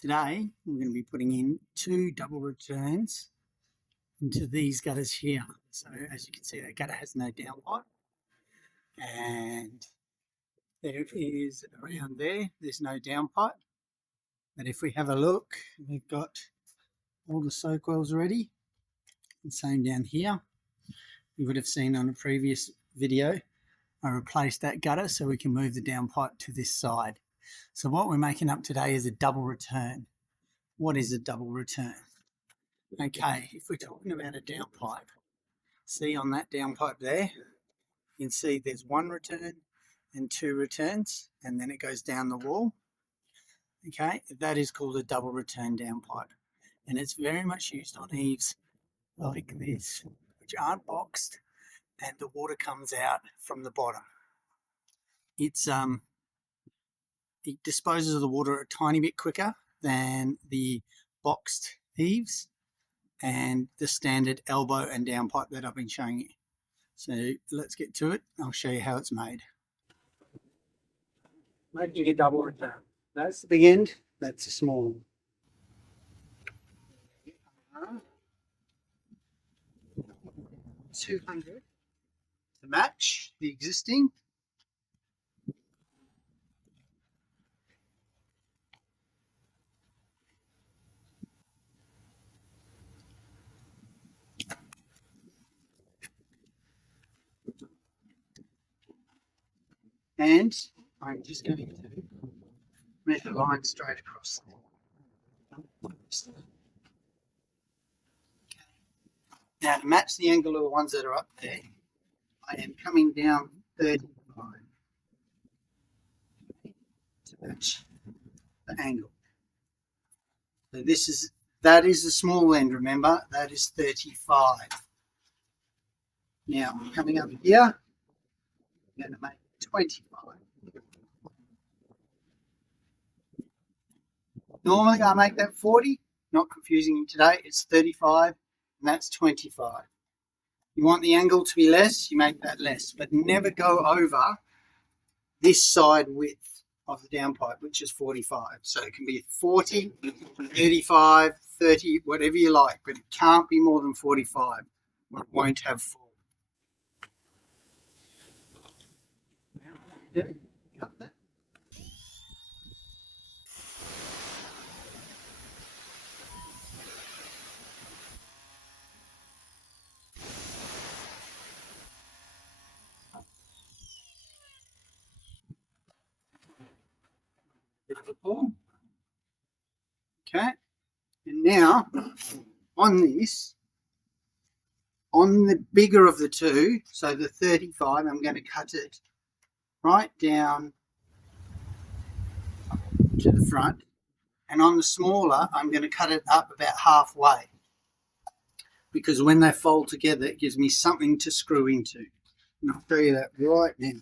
Today we're going to be putting in 2 double returns into these gutters here. So as you can see, that gutter has no downpipe, and there is around there's no downpipe. But if we have a look, we've got all the soak wells ready, and same down here. You would have seen on a previous video I replaced that gutter so we can move the downpipe to this side. So what we're making up today is a double return. What is a double return? Okay, if we're talking about a downpipe, see on that downpipe there, you can see there's 1 return and 2 returns, and then it goes down the wall. Okay, that is called a double return downpipe, and it's very much used on eaves like this, which aren't boxed, and the water comes out from the bottom. It disposes of the water a tiny bit quicker than the boxed eaves and the standard elbow and downpipe that I've been showing you. So let's get to it. I'll show you how it's made. Making a double return. That's the big end, that's the small one. 200 to match the existing. And I'm just going to measure the line straight across there. Okay. Now to match the angle of the ones that are up there, I am coming down 35 to match the angle. So that is the small end, remember, that is 35. Now coming up here, I'm going to make 25. Normally I make that 40, not confusing you today, it's 35 and that's 25. You want the angle to be less, you make that less, but never go over this side width of the downpipe, which is 45. So it can be 40, 35, 30, whatever you like, but it can't be more than 45. It won't have fall. Got that? Bit of a pull. Okay, and now on this, on the bigger of the two, so the 35, I'm going to cut it right down to the front, and on the smaller I'm going to cut it up about halfway, because when they fold together it gives me something to screw into, and I'll show you that right now.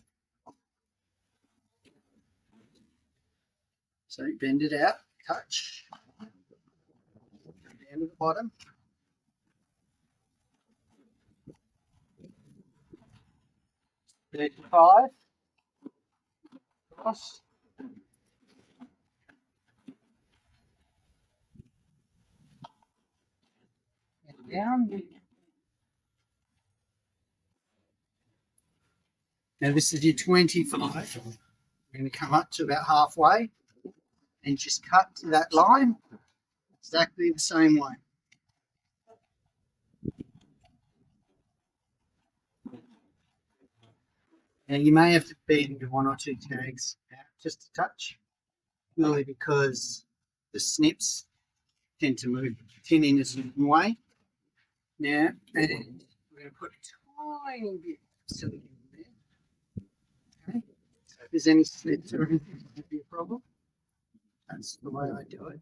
So bend it out, touch, down to the bottom. $35 across. And down. Now this is your 25. We're going to come up to about halfway and just cut to that line exactly the same way. Now you may have to bend 1 or 2 tags out just a touch, really, because the snips tend to move 10 in a certain way. Now, and we're going to put a tiny bit of silicone in there. Okay, so if there's any slips or anything, it won't be a problem. That's the way I do it.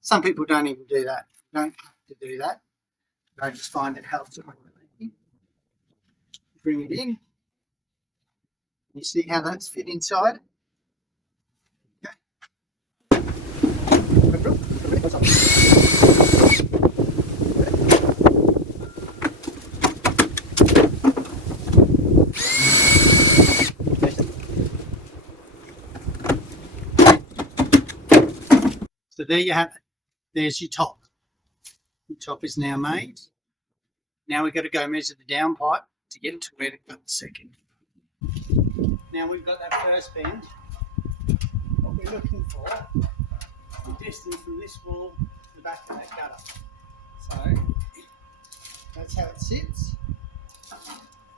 Some people don't even do that. You don't have to do that. I just find it helps. Bring it in. You see how that's fit inside? Okay. So there you have it. There's your top. The top is now made. Now we've got to go measure the downpipe to get to where to cut the second. Now we've got that first bend. What we're looking for is the distance from this wall to the back of that gutter. So that's how it sits.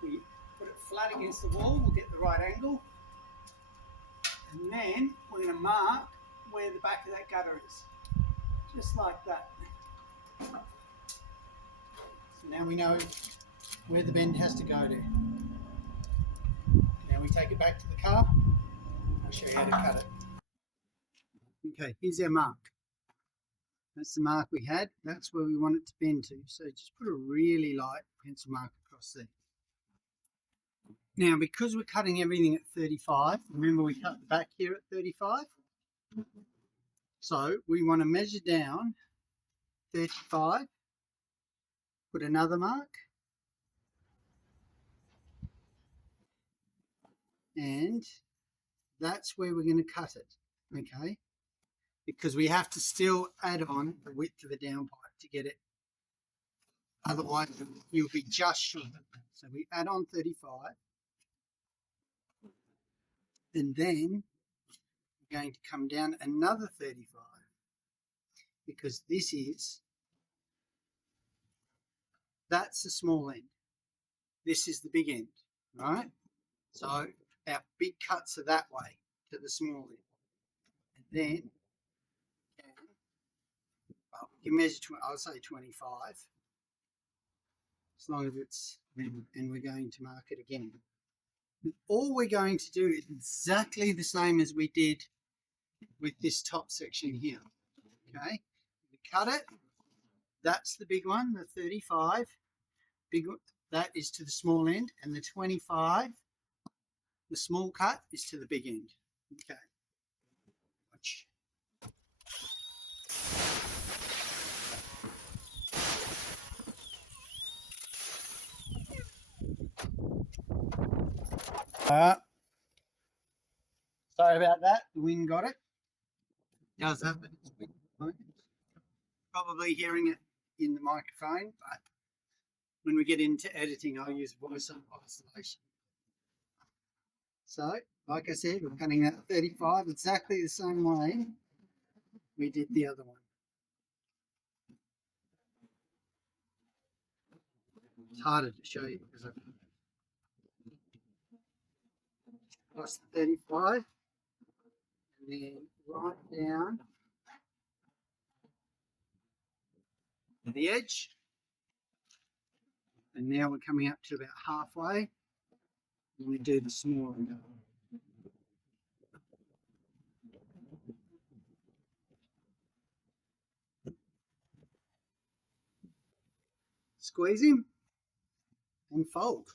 We put it flat against the wall, we'll get the right angle. And then we're going to mark where the back of that gutter is. Just like that. So now we know where the bend has to go to. Now we take it back to the car. I'll show you how to cut it. Okay, here's our mark. That's the mark we had. That's where we want it to bend to. So just put a really light pencil mark across there. Now, because we're cutting everything at 35, remember we cut the back here at 35? So we want to measure down 35, put another mark, and that's where we're going to cut it, okay? Because we have to still add on the width of the downpipe to get it. Otherwise, you'll be just short. So we add on 35, and then we're going to come down another 35, because that's the small end. This is the big end, right? So our big cuts are that way to the small end. And then you measure, I'll say 25, as long as it's, and we're going to mark it again. All we're going to do is exactly the same as we did with this top section here, okay? We cut it, that's the big one, the 35, that is to the small end, and the 25, the small cut, is to the big end, okay? Watch. Sorry about that, the wind got it. Does happen. Probably hearing it in the microphone, but when we get into editing, I'll use voice isolation. So, like I said, we're cutting that 35 exactly the same way we did the other one. It's harder to show you because I've plus the 35, and then right down to the edge, and now we're coming up to about halfway, and we do the smaller one. Squeeze him and fold.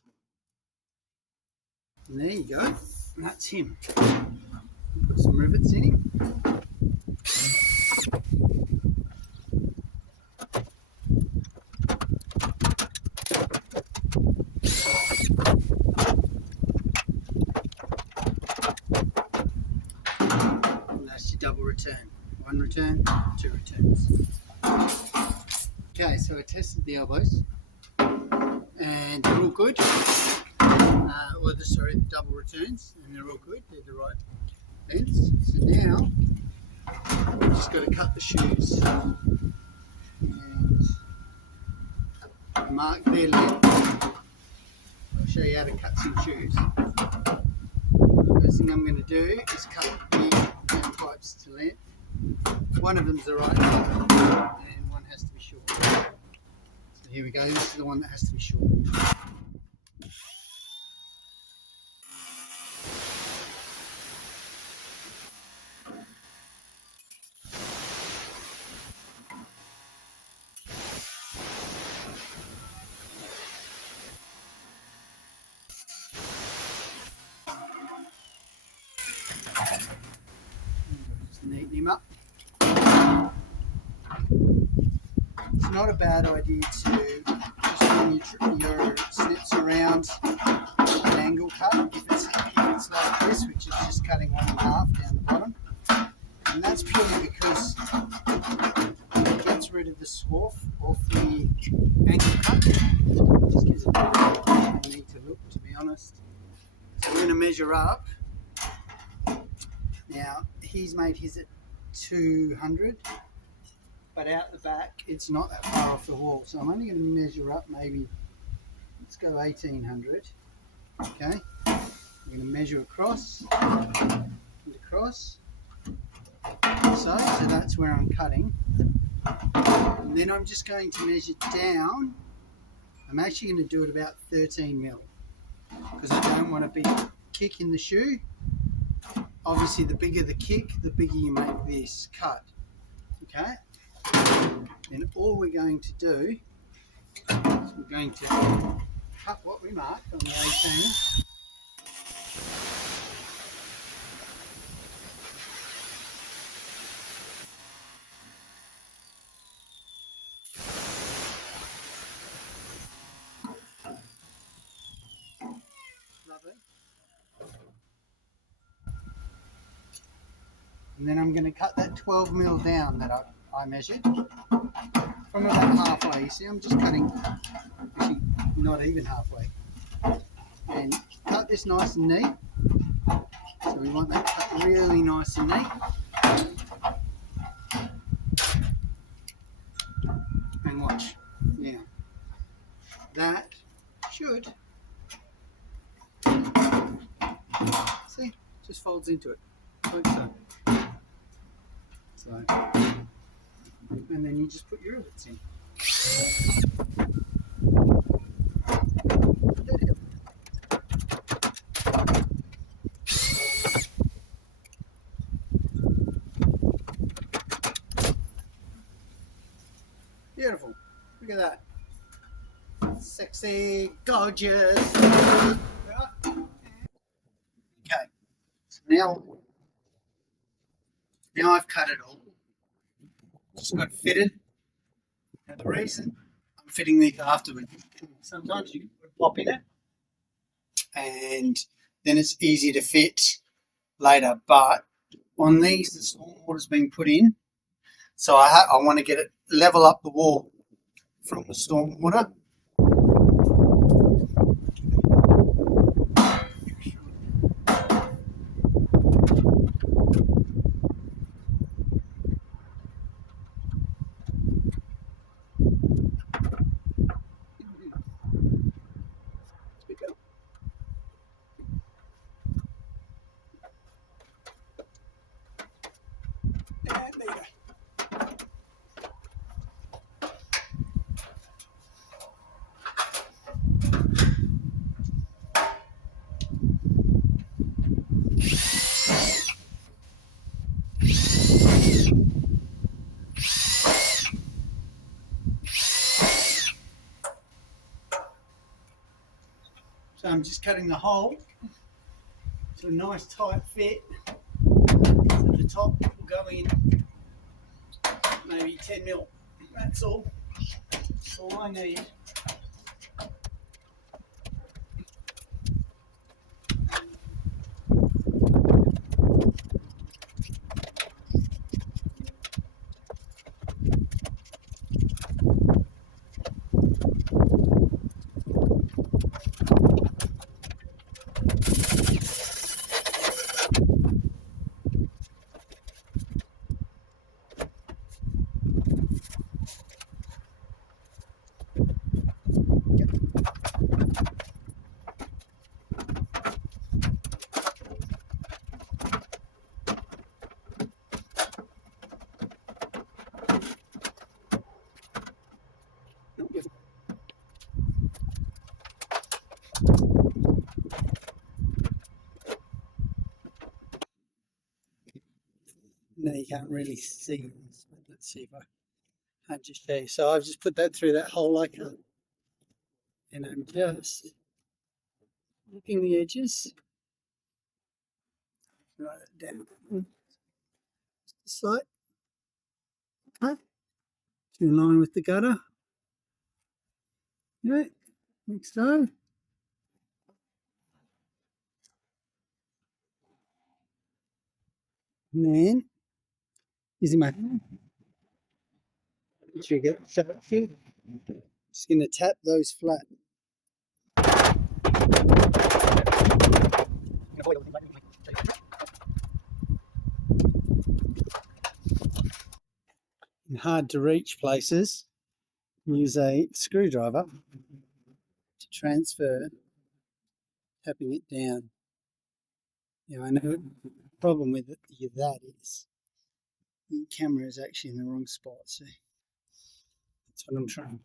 And there you go. And that's him. Put some rivets in him. And that's your double return. One return, two returns. Okay, so I tested the elbows and they're all good. The double returns, and they're all good. They're the right lengths. So now we've just got to cut the shoes and mark their length. I'll show you how to cut some shoes. The first thing I'm going to do is cut the downpipes to length. One of them's the right length, and one has to be short. So here we go. This is the one that has to be short. Just neaten him up. It's not a bad idea to just run your snips around an angle cut. If it's like this, which is just cutting 1 1/2 down the bottom, And that's purely because it gets rid of the swarf off the angle cut. Just gives it a neater look, to be honest. So we're going to measure up. Now, he's made his at 200, but out the back, it's not that far off the wall. So I'm only going to measure up maybe, let's go 1800. Okay, I'm going to measure across and across. So that's where I'm cutting. And then I'm just going to measure down. I'm actually going to do it about 13 mil because I don't want a big kick in the shoe. Obviously, the bigger the kick, the bigger you make this cut. Okay? And all we're going to do is we're going to cut what we marked on the 18. Lovely. And then I'm going to cut that 12 mil down that I measured from about halfway. You see, I'm just cutting, actually not even halfway. And cut this nice and neat. So we want that cut really nice and neat. And watch. Now, that should, see, just folds into it. Like so. And then you just put your rivets in. Beautiful. Look at that. Sexy, gorgeous. Okay. So now I've cut it all. Just got fitted. Now the reason I'm fitting these afterwards, sometimes you can put a pop in it and then it's easy to fit later. But on these, the storm water's been put in. So I want to get it level up the wall from the storm water. So I'm just cutting the hole to a nice tight fit. So the top will go in maybe 10 mil. That's all. That's all I need. No, you can't really see this, but let's see if I just show you. So I've just put that through that hole like that, and I'm just looking the edges, write it down, just slight, okay, in line with the gutter, yeah, like so. And then using my hand. Should we get shove it here? Just going to tap those flat. In hard to reach places, use a screwdriver to transfer, tapping it down. Now I know the problem with that is the camera is actually in the wrong spot, so that's what I'm trying.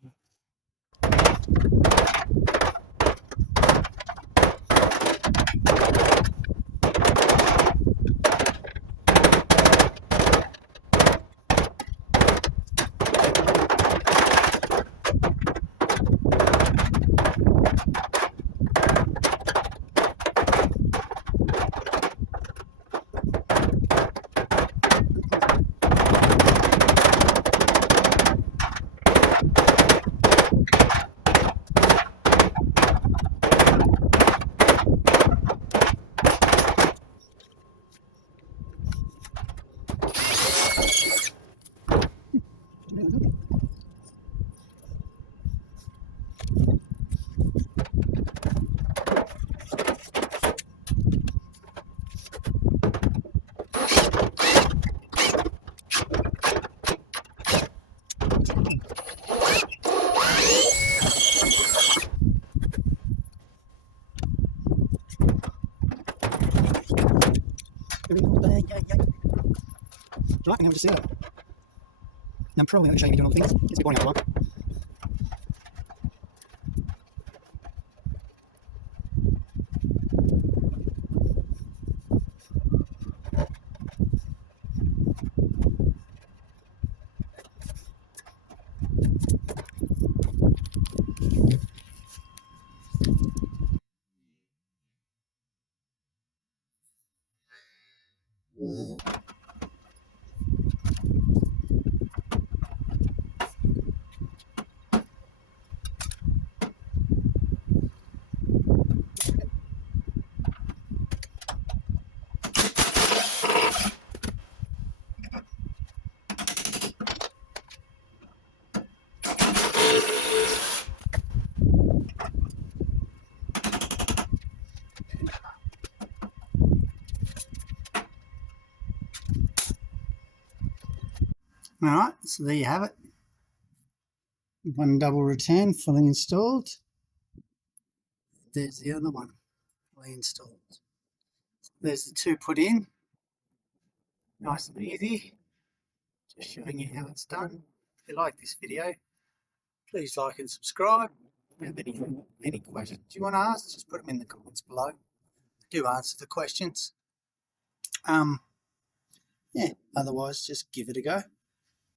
Right, now just see it. I'm probably not showing you doing all the things. It's boring out one. Alright, so there you have it. One double return fully installed. There's the other one fully installed. There's the two put in. Nice and easy. Just showing you how it's done. If you like this video, please like and subscribe. If you have any questions you want to ask, just put them in the comments below. I do answer the questions. Yeah, otherwise just give it a go.